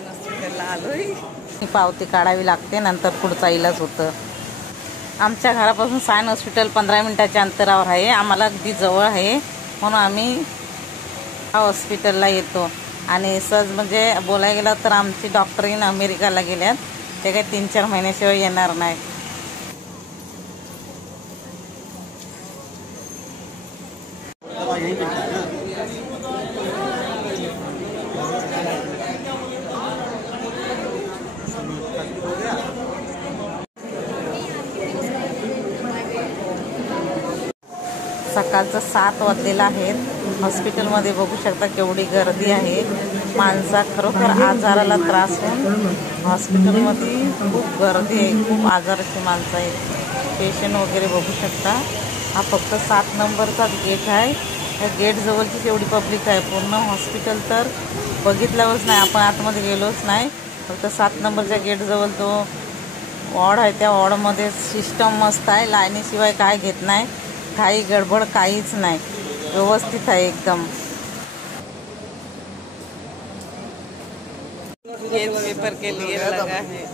सायन हॉस्पिटलला आलोय। पावती काढावी लागते, नंतर पुढचा इलाज होतं। आमच्या घरापासून सायन हॉस्पिटल 15 मिनिटाच्या अंतरावर आहे। आम्हाला अगदी जवळ आहे, म्हणून आम्ही हॉस्पिटलला येतो। आणि सहज म्हणजे बोलायला गेलं तर आमची डॉक्टरीन अमेरिकाला गेल्यात, ते काही 3-4 महिन्याशिवाय येणार नाही। सकाळचं 7 वाजलेलं आहे। हॉस्पिटलमध्ये बघू शकता केवढी गर्दी आहे। माणसा खरोखर आजाराला त्रास होऊन हॉस्पिटलमध्ये खूप गर्दी आहे, खूप आजाराची माणसं आहेत। पेशंट वगैरे बघू शकता। हा फक्त 7 नंबरचाच गेट आहे। या गेट जवळची एवढी पब्लिक आहे। पूर्ण हॉस्पिटल तर बघितल्यावरच नाही, आपण आतमध्ये गेलोच नाही। फक्त 7 नंबरच्या गेट जवळ तो वॉर्ड आहे, त्या वॉर्डमध्ये सिस्टम मस्त आहे। लाईनीशिवाय काय घेत नाही, काही गडबड काहीच नाही, व्यवस्थित आहे एकदम। ये पेपर के लिए लगा है।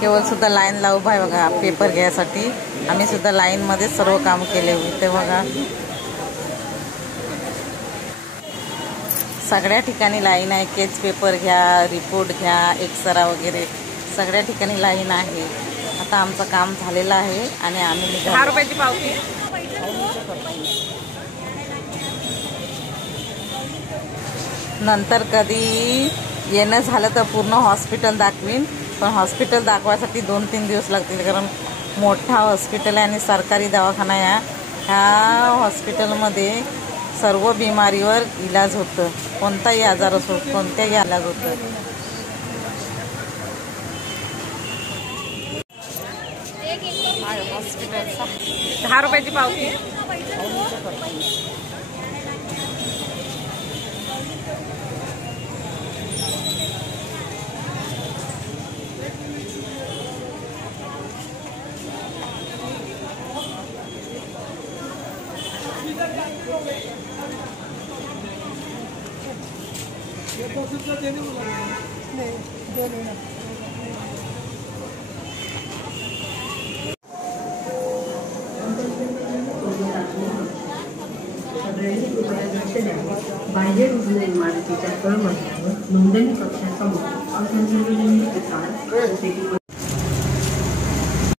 केवळ सुद्धा लाईन लावू भाई बघा पेपर घ्यायसाठी। आम्ही सुद्धा लाईन मध्ये सर्व काम केले होते बघा। सगळ्या ठिकाणी लाईन आहे। केस पेपर घ्या, रिपोर्ट घ्या, एक्सरा वगैरे सगळ्या ठिकाणी लाईन आहे। आता आमचं काम झालेलं आहे आणि आम्ही 10 रुपयाची पावती। नंतर कधी येणं झालं तर पूर्ण हॉस्पिटल दाखवीन, पण हॉस्पिटल दाखवायसाठी 2-3 दिवस लागतील, कारण मोठा हॉस्पिटल आहे आणि सरकारी दवाखाना आहे। ह्या हॉस्पिटलमध्ये सर्व बिमारीवर इलाज होतं, कोणताही आजार असो कोणत्याही इलाज होतं। हॉस्पिटलचा 10 रुपयाची पावती। बाह्य रुग्ण इमारतीच्या तळमजल्यावर नोंदणी कक्षासमोर